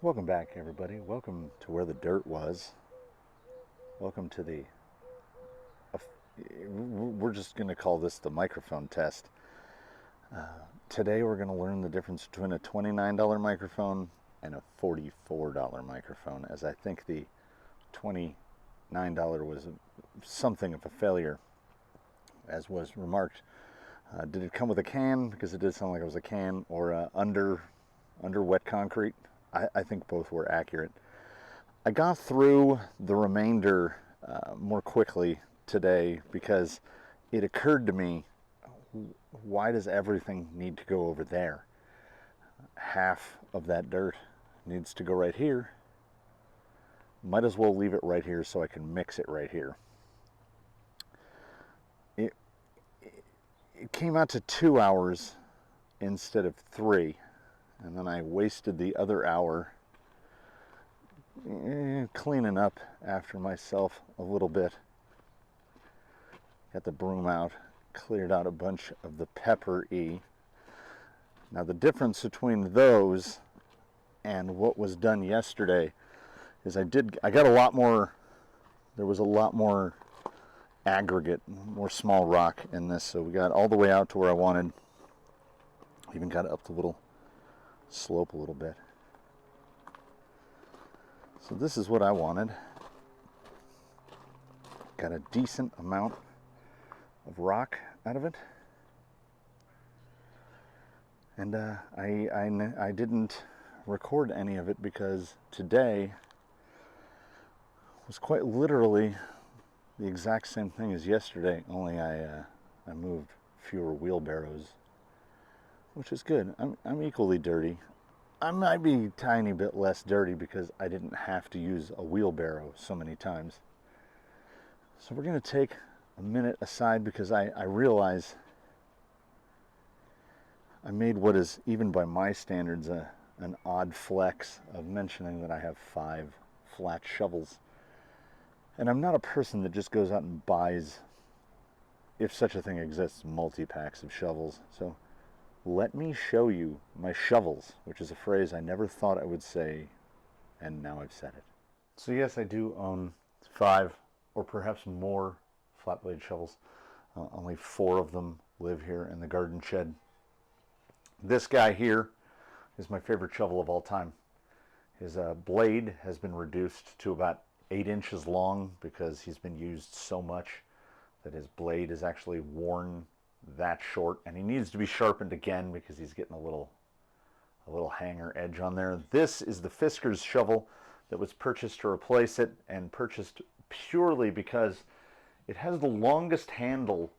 Welcome back, everybody. Welcome to where the dirt was. Welcome to the. We're just going to call this the microphone test. Today, we're going to learn the difference between a $29 microphone and a $44 microphone, as I think the $29 was something of a failure, as was remarked. Did it come with a can? Because it did sound like it was a can, or under wet concrete. I think both were accurate. I got through the remainder more quickly today because it occurred to me, why does everything need to go over there? Half of that dirt needs to go right here. Might as well leave it right here so I can mix it right here. It came out to 2 hours instead of 3, and then I wasted the other hour cleaning up after myself a little bit. Got the broom out, cleared out a bunch of the pepper-y. Now the difference between those and what was done yesterday is I got a lot more, there was a lot more aggregate, more small rock in this, so we got all the way out to where I wanted. Even got up the little slope a little bit. So this is what I wanted. Got a decent amount of rock out of it. And I didn't record any of it because today was quite literally the exact same thing as yesterday, only I moved fewer wheelbarrows, which is good. I'm equally dirty. I might be a tiny bit less dirty because I didn't have to use a wheelbarrow so many times. So we're going to take a minute aside because I realize I made what is, even by my standards, an odd flex of mentioning that I have 5 flat shovels. And I'm not a person that just goes out and buys, if such a thing exists, multi-packs of shovels. So let me show you my shovels, which is a phrase I never thought I would say, and now I've said it. So yes, I do own 5 or perhaps more flat blade shovels. Only 4 of them live here in the garden shed. This guy here is my favorite shovel of all time. His blade has been reduced to about 8 inches long because he's been used so much that his blade is actually worn that short, and he needs to be sharpened again because he's getting a little hanger edge on there. This is the Fisker's shovel that was purchased to replace it, and purchased purely because it has the longest handle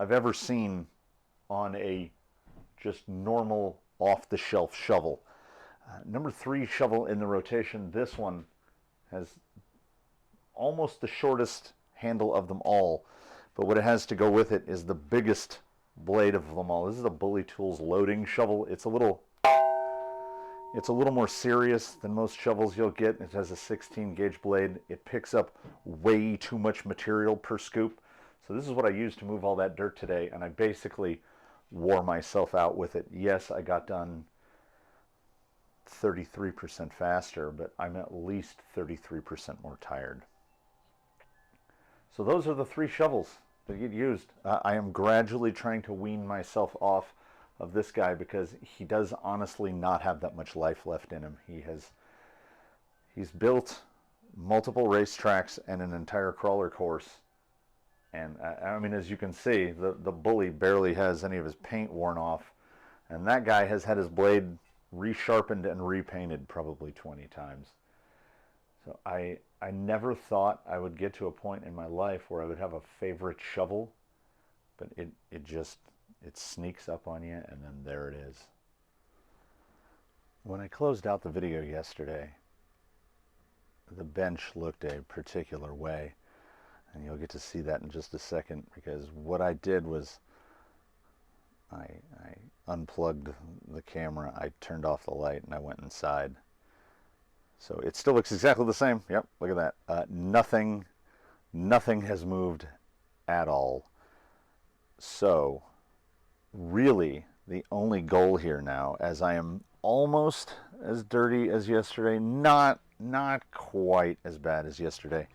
I've ever seen on a just normal off-the-shelf shovel. Number 3 shovel in the rotation, this one has almost the shortest handle of them all, but what it has to go with it is the biggest blade of them all. This is a Bully Tools loading shovel. It's a little more serious than most shovels you'll get. It has a 16 gauge blade. It picks up way too much material per scoop. So this is what I used to move all that dirt today, and I basically wore myself out with it. Yes, I got done 33% faster, but I'm at least 33% more tired. So those are the 3 shovels that get used. I am gradually trying to wean myself off of this guy because he does honestly not have that much life left in him. He's built multiple racetracks and an entire crawler course. And I mean, as you can see, the Bully barely has any of his paint worn off. And that guy has had his blade resharpened and repainted probably 20 times. So I never thought I would get to a point in my life where I would have a favorite shovel, but it sneaks up on you, and then there it is. When I closed out the video yesterday, the bench looked a particular way, and you'll get to see that in just a second, because what I did was I unplugged the camera, I turned off the light, and I went inside. So it still looks exactly the same. Yep, look at that. Nothing has moved at all. So really, the only goal here now, as I am almost, as dirty as yesterday. Not quite as bad as yesterday.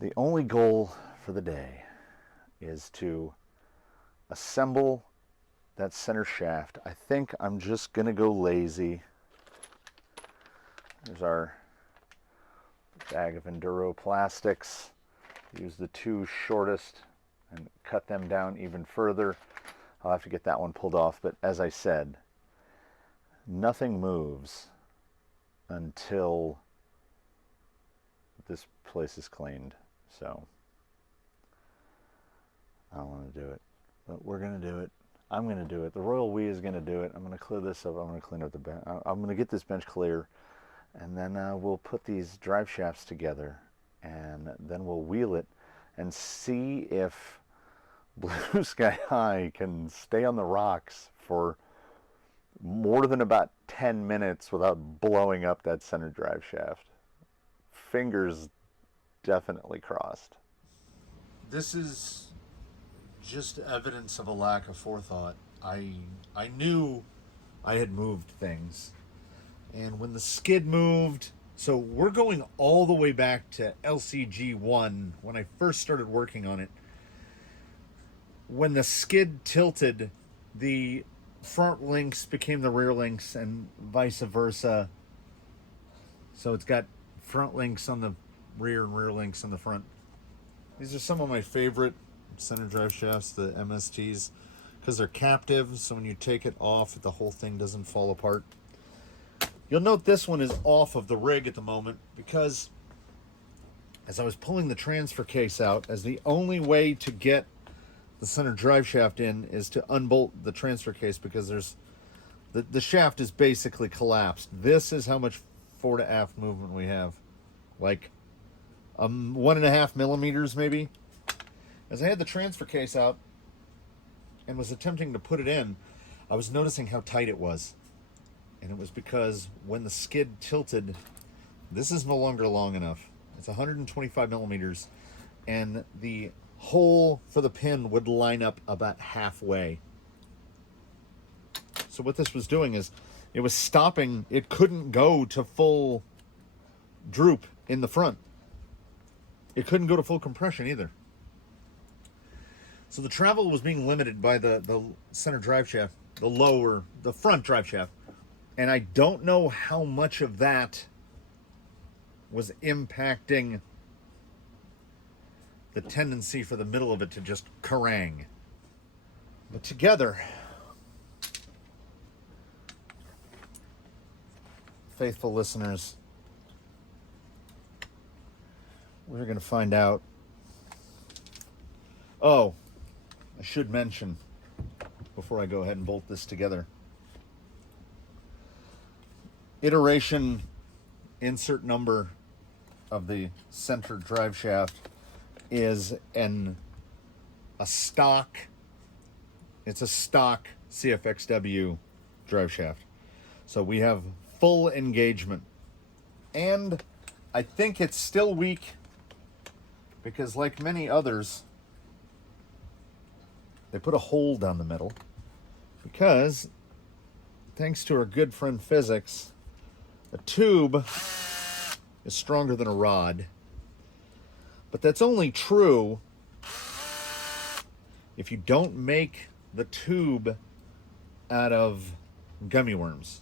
The only goal for the day is to assemble that center shaft. I think I'm just gonna go lazy. There's our bag of Enduro plastics. Use the two shortest and cut them down even further. I'll have to get that one pulled off, but as I said, nothing moves until this place is cleaned. So I don't want to do it, but we're going to do it. I'm going to do it. The Royal We is going to do it. I'm going to clear this up. I'm going to clean up the bench. I'm going to get this bench clear, and then we'll put these drive shafts together, and then we'll wheel it and see if Blue Sky High can stay on the rocks for more than about 10 minutes without blowing up that center drive shaft. Fingers definitely crossed. This is just evidence of a lack of forethought. I knew I had moved things, and when the skid moved, so we're going all the way back to LCG1 when I first started working on it. When the skid tilted, the front links became the rear links and vice versa. So it's got front links on the rear and rear links on the front. These are some of my favorite center drive shafts, the MSTs, because they're captive, so when you take it off, the whole thing doesn't fall apart. You'll note this one is off of the rig at the moment because as I was pulling the transfer case out, as the only way to get the center drive shaft in is to unbolt the transfer case, because there's the shaft is basically collapsed. This is how much fore to aft movement we have, like 1.5 millimeters maybe. As I had the transfer case out and was attempting to put it in, I was noticing how tight it was, and it was because when the skid tilted, this is no longer long enough. It's 125 millimeters, and the hole for the pin would line up about halfway. So what this was doing is it was stopping. It couldn't go to full droop in the front. It couldn't go to full compression either. So the travel was being limited by the center drive shaft, the front drive shaft. And I don't know how much of that was impacting the tendency for the middle of it to just kerrang. But together, faithful listeners, we're going to find out. Oh, I should mention, before I go ahead and bolt this together, iteration insert number of the center drive shaft is a stock. It's a stock CFXW drive shaft. So we have full engagement. And I think it's still weak because, like many others, they put a hole down the middle because, thanks to our good friend physics, a tube is stronger than a rod. But that's only true if you don't make the tube out of gummy worms.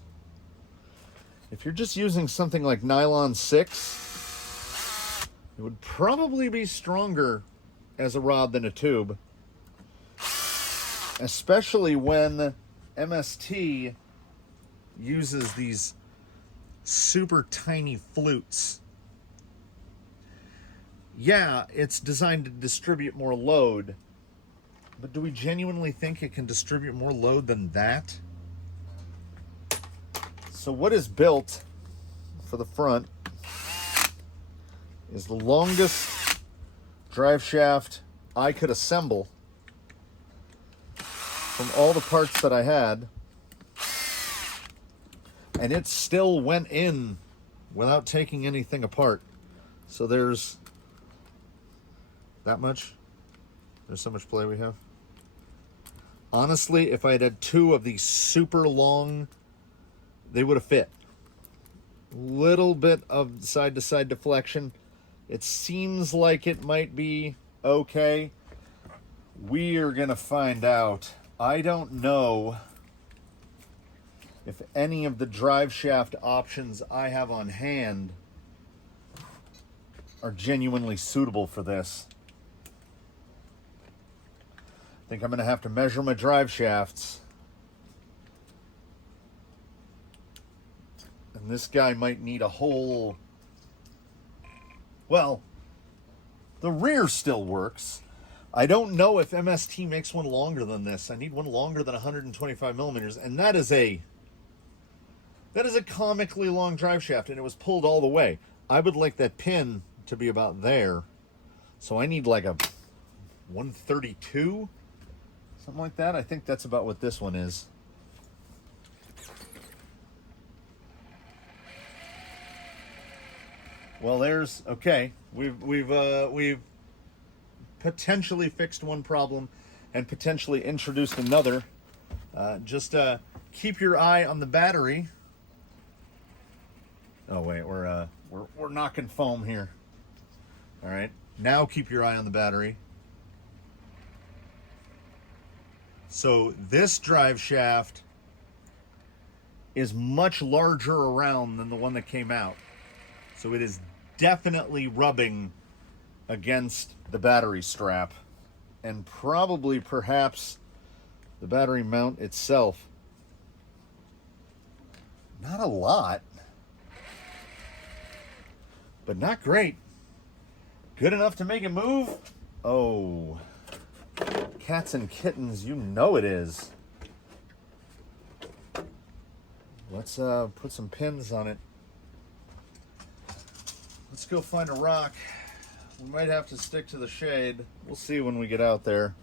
If you're just using something like nylon 6, it would probably be stronger as a rod than a tube, especially when MST uses these super tiny flutes. Yeah, it's designed to distribute more load, but do we genuinely think it can distribute more load than that? So what is built for the front is the longest drive shaft I could assemble from all the parts that I had, and it still went in without taking anything apart. So there's that much. There's so much play we have. Honestly, if I had had two of these super long, they would have fit. Little bit of side-to-side deflection. It seems like it might be okay. We are gonna find out. I don't know if any of the drive shaft options I have on hand are genuinely suitable for this. I think I'm gonna have to measure my drive shafts. And this guy might need a whole, well, the rear still works. I don't know if MST makes one longer than this. I need one longer than 125 millimeters, and that is a comically long drive shaft, and it was pulled all the way. I would like that pin to be about there, so I need like a 132, something like that. I think that's about what this one is. Well, there's, okay. We've potentially fixed one problem and potentially introduced another. Just keep your eye on the battery. Oh wait, we're knocking foam here. All right, now keep your eye on the battery. So this drive shaft is much larger around than the one that came out. So it is definitely rubbing against the battery strap, and probably perhaps the battery mount itself. Not a lot, but not great. Good enough to make it move? Oh, cats and kittens, you know it is. Let's put some pins on it. Let's go find a rock. We might have to stick to the shade. We'll see when we get out there.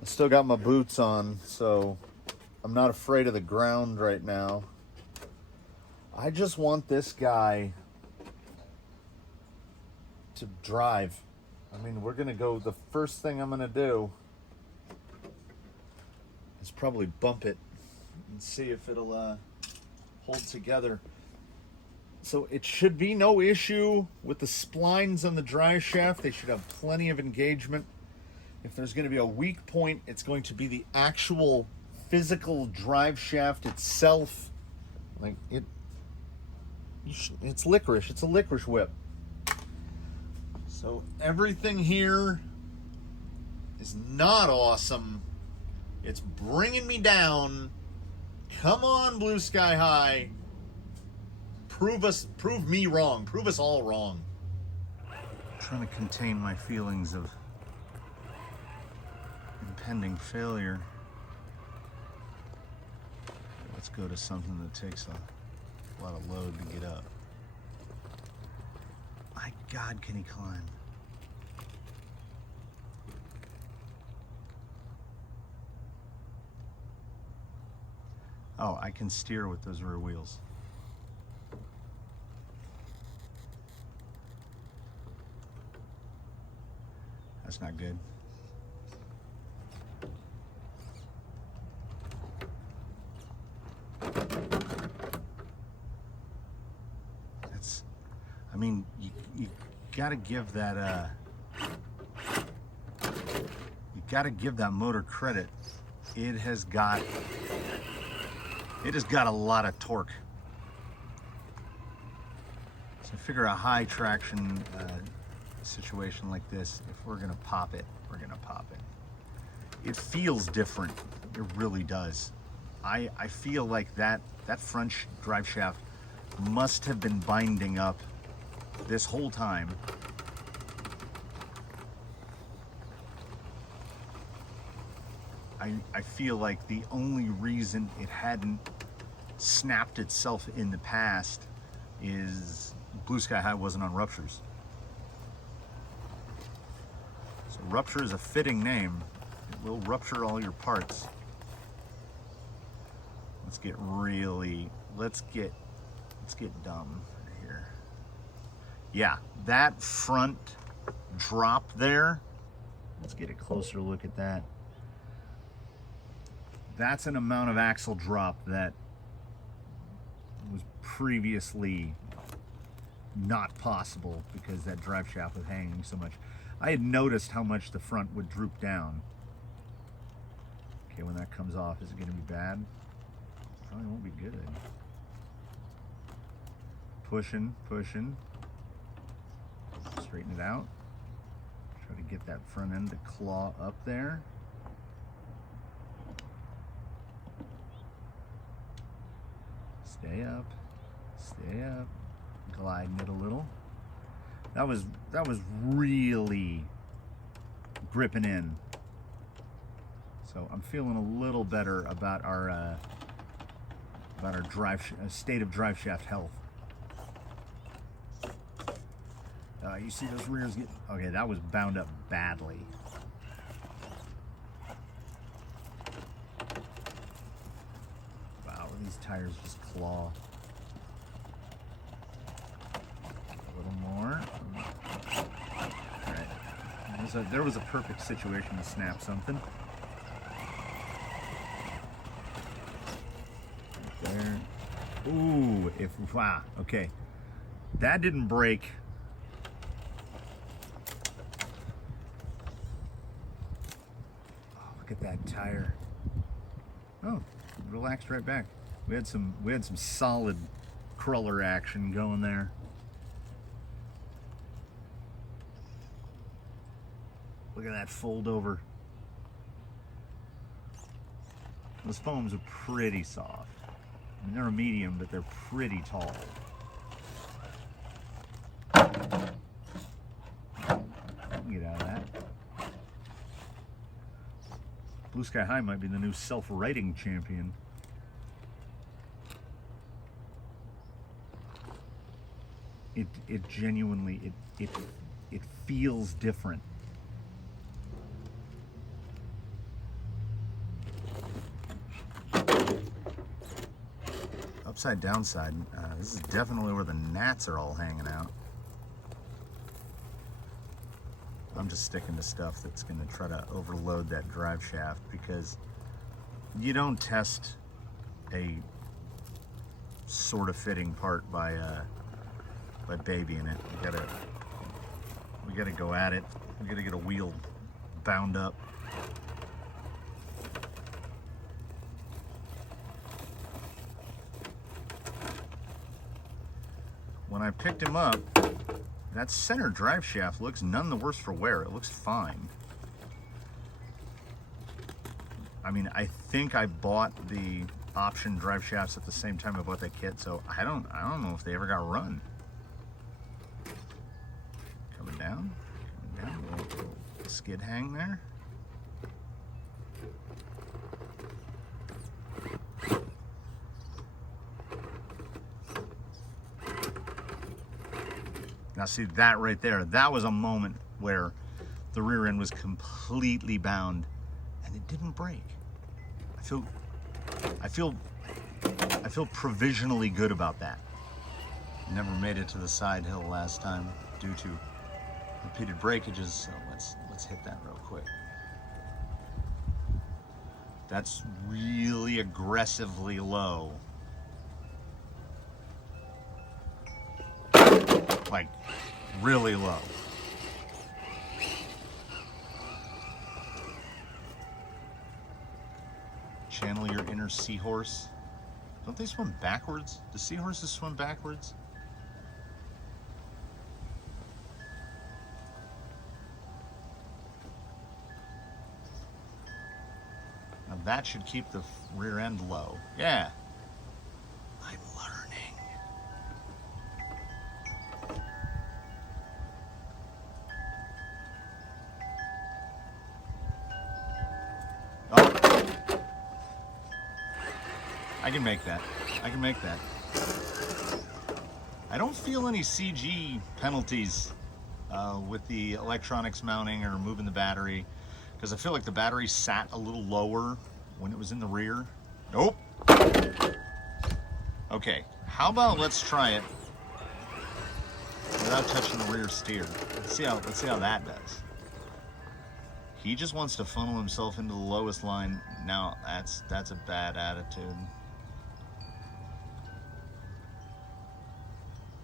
I still got my boots on, so I'm not afraid of the ground right now. I just want this guy to drive. I mean, we're gonna go, the first thing I'm gonna do is probably bump it and see if it'll hold together. So it should be no issue with the splines on the drive shaft. They should have plenty of engagement. If there's going to be a weak point, it's going to be the actual physical drive shaft itself. Like it's licorice. It's a licorice whip. So everything here is not awesome. It's bringing me down. Come on, Blue Sky High. Prove me wrong. Prove us all wrong. I'm trying to contain my feelings of impending failure. Let's go to something that takes a lot of load to get up. My God, can he climb? Oh, I can steer with those rear wheels. That's not good. That's, I mean, you gotta give that, you gotta give that motor credit. It has got a lot of torque. So I figure a high traction situation like this, if we're gonna pop it, we're gonna pop it. It feels different. It really does. I feel like that front drive shaft must have been binding up this whole time. I feel like the only reason it hadn't snapped itself in the past is Blue Sky High wasn't on ruptures. So rupture is a fitting name. It will rupture all your parts. Let's get dumb here. Yeah, that front drop there, let's get a closer look at that. That's an amount of axle drop that was previously not possible because that drive shaft was hanging so much. I had noticed how much the front would droop down. Okay, when that comes off, is it going to be bad? Probably won't be good. Pushing, pushing. Straighten it out. Try to get that front end to claw up there. Stay up. Stay up. Gliding it a little. That was really gripping in. So I'm feeling a little better about our state of drive shaft health. You see those rears get, okay, that was bound up badly. Wow, these tires just claw. A little more. All right. There was a perfect situation to snap something. Right there. Ooh, wow, okay. That didn't break. Look at that tire. Oh, relaxed right back. We had some solid crawler action going there. Look at that fold over. Those foams are pretty soft. I mean, they're a medium, but they're pretty tall. Get out of that. Blue Sky High might be the new self-righting champion. It genuinely, it feels different. Upside downside, this is definitely where the gnats are all hanging out. I'm just sticking to stuff that's going to try to overload that drive shaft, because you don't test a sort of fitting part by babying it. We gotta go at it. We gotta get a wheel bound up. When I picked him up, that center drive shaft looks none the worse for wear. It looks fine. I mean, I think I bought the option drive shafts at the same time I bought that kit, so I don't know if they ever got run. Coming down, a little skid hang there. Now see that right there, that was a moment where the rear end was completely bound and it didn't break. I feel provisionally good about that. Never made it to the side hill last time due to repeated breakages, so let's hit that real quick. That's really aggressively low. Like, really low. Channel your inner seahorse. Don't they swim backwards? Do seahorses swim backwards? Now that should keep the rear end low. Yeah. I'm learning. Oh. I can make that. I can make that. I don't feel any CG penalties with the electronics mounting or moving the battery, because I feel like the battery sat a little lower when it was in the rear. Nope. Okay, how about let's try it without touching the rear steer. Let's see how that does. He just wants to funnel himself into the lowest line. Now that's a bad attitude.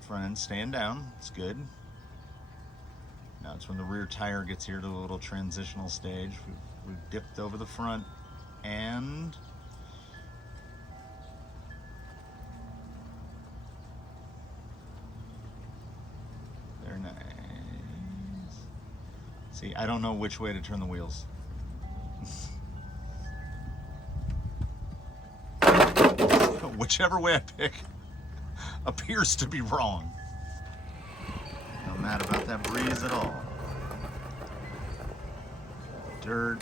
front end staying down. It's good. Now it's when the rear tire gets here to a little transitional stage. We've dipped over the front and they're nice. See, I don't know which way to turn the wheels. Whichever way I pick appears to be wrong. Not mad about that breeze at all. Dirt.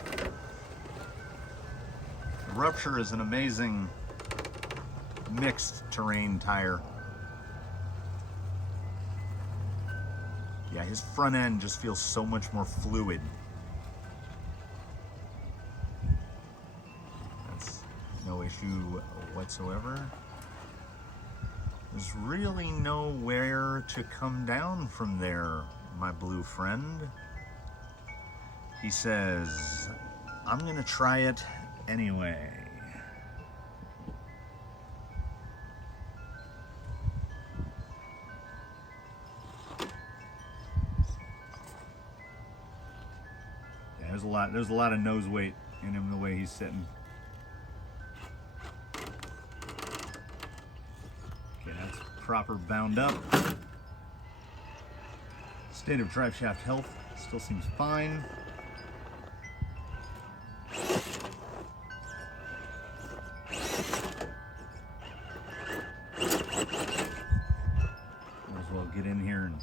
The Rupture is an amazing mixed terrain tire. Yeah, his front end just feels so much more fluid. That's no issue whatsoever. There's really nowhere to come down from there, my blue friend. He says, I'm gonna try it anyway. Yeah, there's a lot of nose weight in him the way he's sitting. Proper bound up. State of drive shaft health still seems fine. Might as well get in here and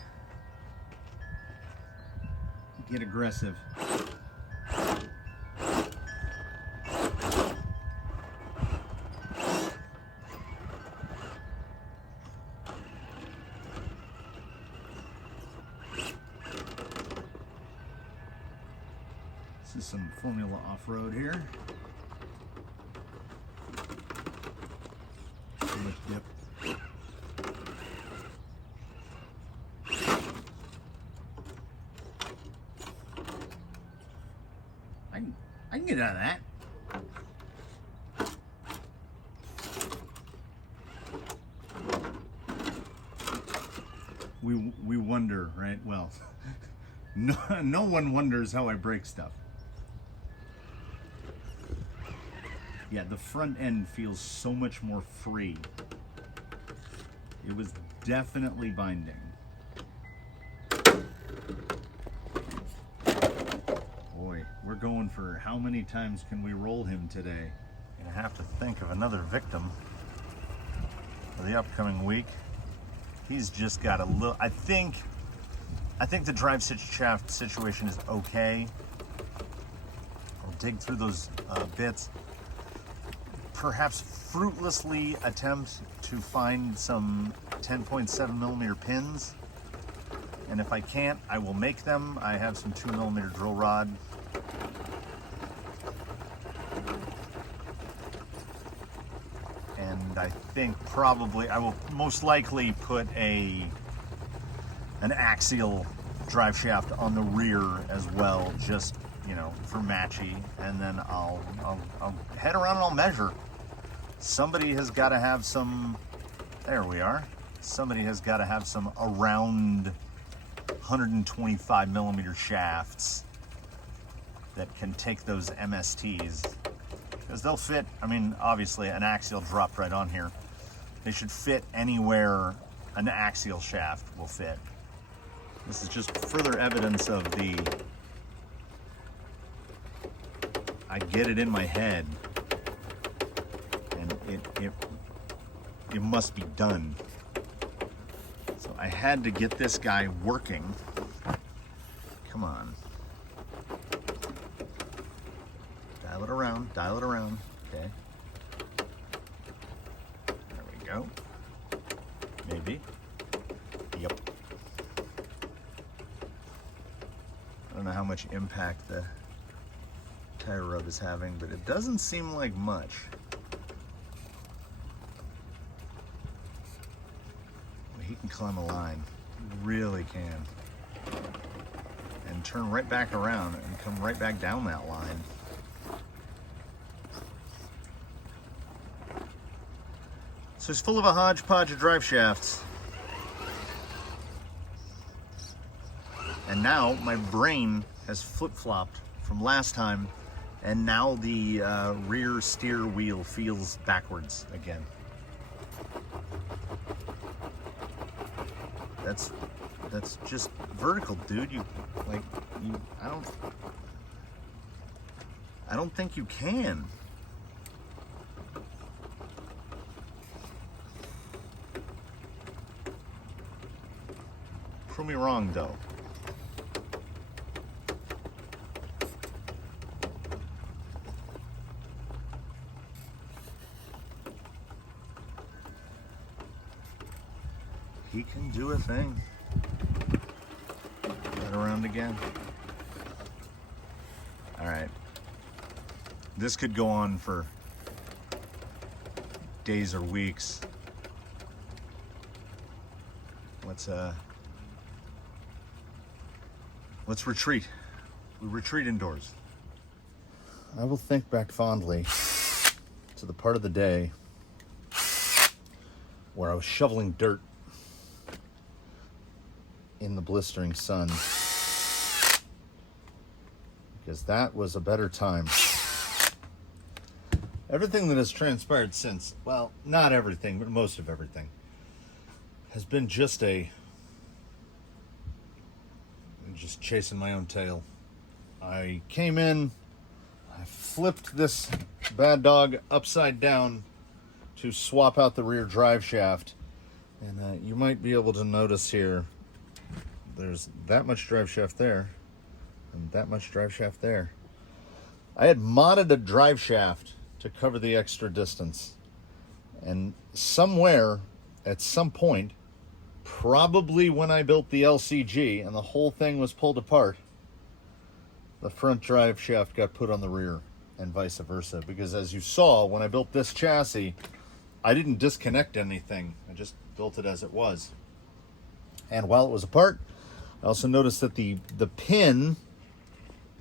get aggressive. This is some Formula off-road here. Lip dip. I can get out of that. We wonder, right? Well, no one wonders how I break stuff. Yeah, the front end feels so much more free. It was definitely binding. Boy, we're going for how many times can we roll him today? Gonna have to think of another victim for the upcoming week. He's just got a little, I think the drive shaft situation is okay. I'll dig through those bits. Perhaps fruitlessly attempt to find some 10.7 millimeter pins, and if I can't, I will make them. I have some 2 millimeter drill rod. And I think probably I will most likely put an axial drive shaft on the rear as well, just, you know, for matchy, and then I'll head around and I'll measure. Somebody has got to have some, there we are. Somebody has got to have some around 125 millimeter shafts that can take those MSTs. Because they'll fit, I mean, obviously an axial dropped right on here. They should fit anywhere an axial shaft will fit. This is just further evidence of I get it in my head. It must be done. So I had to get this guy working. Come on. Dial it around, okay. There we go. Maybe. Yep. I don't know how much impact the tire rub is having, but it doesn't seem like much. He can climb a line, he really can. And turn right back around and come right back down that line. So it's full of a hodgepodge of drive shafts. And now my brain has flip-flopped from last time, and now the rear steer wheel feels backwards again. That's just vertical, dude. I don't think you can. Prove me wrong, though. He can do a thing. Get around again. All right. This could go on for days or weeks. Let's retreat. We retreat indoors. I will think back fondly to the part of the day where I was shoveling dirt in the blistering sun, because that was a better time. Everything that has transpired since, well, not everything, but most of everything, has been just chasing my own tail. I came in, I flipped this bad dog upside down to swap out the rear drive shaft, and you might be able to notice here, there's that much drive shaft there, and that much drive shaft there. I had modded a drive shaft to cover the extra distance, and somewhere, at some point, probably when I built the LCG and the whole thing was pulled apart, the front drive shaft got put on the rear, and vice versa. Because as you saw, when I built this chassis, I didn't disconnect anything. I just built it as it was. And while it was apart, I also noticed that the pin,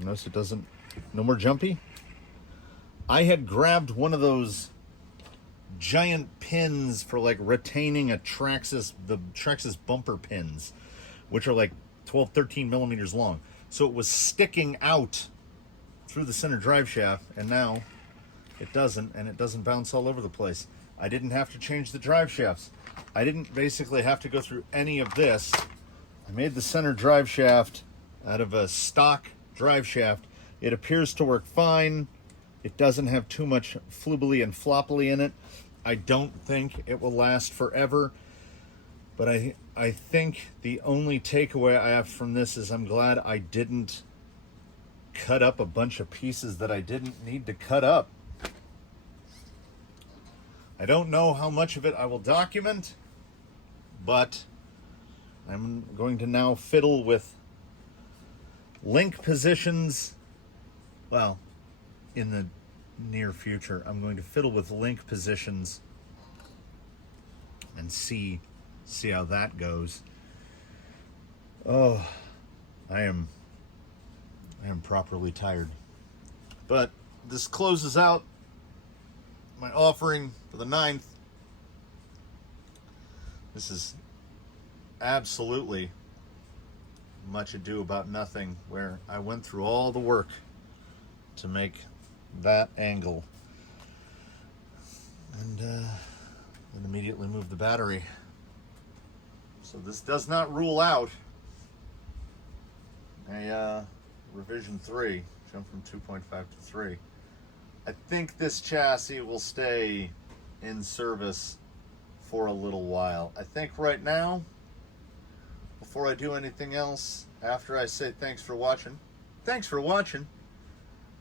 notice it doesn't, no more jumpy. I had grabbed one of those giant pins for like retaining a Traxxas, the Traxxas bumper pins, which are like 12, 13 millimeters long. So it was sticking out through the center drive shaft, and now it doesn't, and it doesn't bounce all over the place. I didn't have to change the drive shafts. I didn't basically have to go through any of this. I made the center drive shaft out of a stock drive shaft. It appears to work fine. It doesn't have too much floobly and floppily in it. I don't think it will last forever. But I think the only takeaway I have from this is I'm glad I didn't cut up a bunch of pieces that I didn't need to cut up. I don't know how much of it I will document, but I'm going to now fiddle with link positions. Well, in the near future, I'm going to fiddle with link positions and see how that goes. Oh, I am properly tired. But this closes out my offering for the 9th. This is absolutely Much Ado About Nothing, where I went through all the work to make that angle, and then immediately move the battery. So this does not rule out a revision 3, jump from 2.5 to 3. I think this chassis will stay in service for a little while. I think right now, before I do anything else, after I say thanks for watching,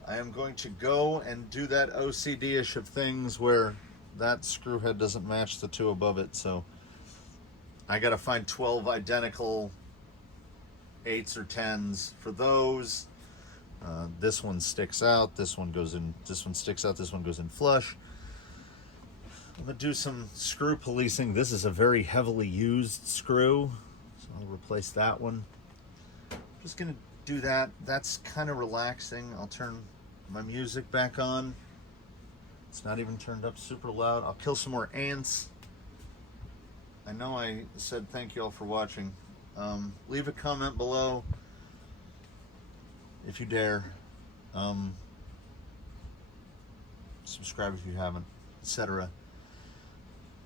I am going to go and do that OCD-ish of things where that screw head doesn't match the two above it. So I got to find 12 identical 8s or 10s for those. This one sticks out, this one goes in, this one sticks out, this one goes in flush. I'm going to do some screw policing. This is a very heavily used screw, so I'll replace that one. I'm just going to do that. That's kind of relaxing. I'll turn my music back on. It's not even turned up super loud. I'll kill some more ants. I know I said thank you all for watching. Leave a comment below. if you dare. Subscribe if you haven't, etc.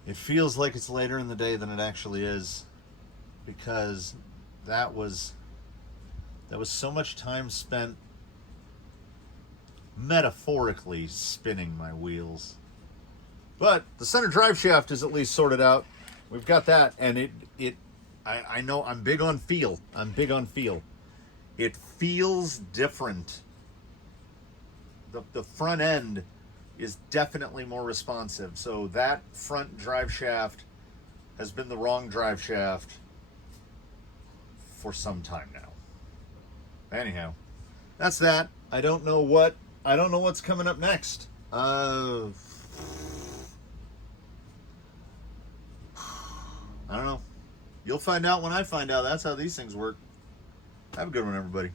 It feels like it's later in the day than it actually is, because that was so much time spent metaphorically spinning my wheels. But the center drive shaft is at least sorted out. We've got that, and I know I'm big on feel. It feels different. The front end is definitely more responsive. So that front drive shaft has been the wrong drive shaft for some time now. Anyhow, that's that. I don't know what's coming up next. I don't know. You'll find out when I find out. That's how these things work. Have a good one, everybody.